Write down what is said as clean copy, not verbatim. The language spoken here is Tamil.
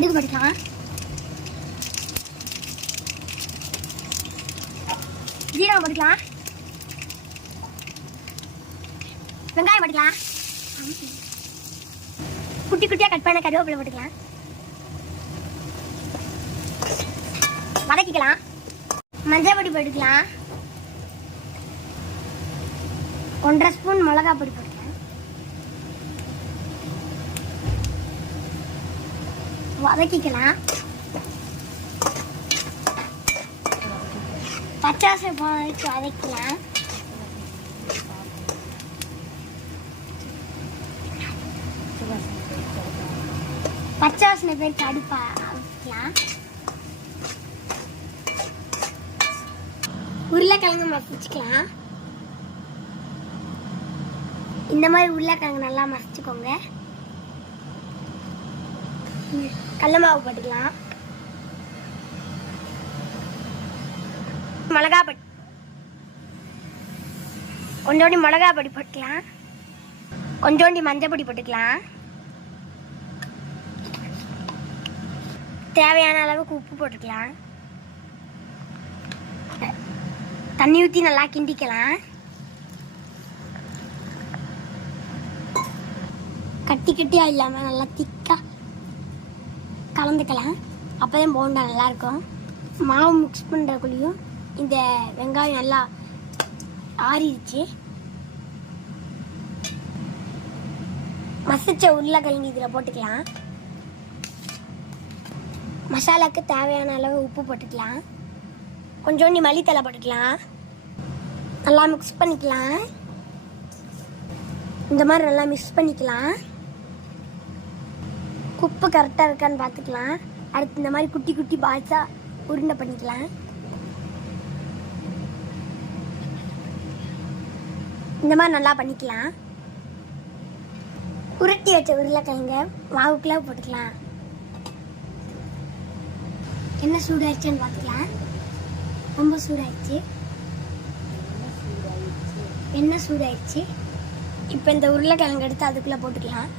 கடுகு போட்டுக்கலாம். ஜீரகம் போட்டுக்கலாம். வெங்காயம் போட்டுக்கலாம். குட்டி குட்டியாக கட் பண்ண கருவேப்பிலை போட்டுக்கலாம். வதக்கிக்கலாம். மஞ்சள் பொடி போட்டுக்கலாம். 1.5 ஸ்பூன் மிளகாய் பொடி போட்டுக்கலாம். வதக்கிக்கலாம். பச்சாசை போட்டு வதக்கலாம். பச்சாசனை போட்டு அடுப்பா வதக்கலாம். உருளைக்கிழங்கு மசிச்சுக்கலாம். இந்த மாதிரி உருளைக்கிழங்கு நல்லா மசிச்சுக்கோங்க. கடல மாவு போட்டுக்கலாம். மிளகாய் பொடி கொஞ்சோண்டி மிளகாய் பொடி போட்டுக்கலாம். கொஞ்சோண்டி மஞ்சள் பொடி போட்டுக்கலாம். தேவையான அளவுக்கு உப்பு போட்டுக்கலாம். தண்ணி ஊற்றி நல்லா கிண்டிக்கலாம். கட்டி கட்டியாக இல்லாமல் நல்லா திக்காக கலந்துக்கலாம். அப்போ தான் போண்டா நல்லாயிருக்கும். மாவு மிக்ஸ் பண்ணுறக்குள்ளேயும் இந்த வெங்காயம் நல்லா ஆறிடுச்சு. மசிச்ச உருளைக்கிழங்கு இதில் போட்டுக்கலாம். மசாலாவுக்கு தேவையான அளவு உப்பு போட்டுக்கலாம். கொஞ்சோண்டி மல்லித்தலை போட்டுக்கலாம். நல்லா மிக்ஸ் பண்ணிக்கலாம். இந்த மாதிரி நல்லா மிக்ஸ் பண்ணிக்கலாம். உப்பு கரெக்டாக இருக்கான்னு பார்த்துக்கலாம். அடுத்து இந்த மாதிரி குட்டி குட்டி பால்ஸாக உருண்டை பண்ணிக்கலாம். இந்த மாதிரி நல்லா பண்ணிக்கலாம். உருட்டி வச்ச உருளைக்கிழங்க மாவுக்குள்ளே போட்டுக்கலாம். என்ன சூடாயிடுச்சுன்னு பார்த்துக்கலாம். ரொம்ப சூடாயிடுச்சு. எண்ணெய் சூடாயிடுச்சு. இப்போ இந்த உருளைக்கிழங்கு எடுத்து அதுக்குள்ளே போட்டுக்கலாம்.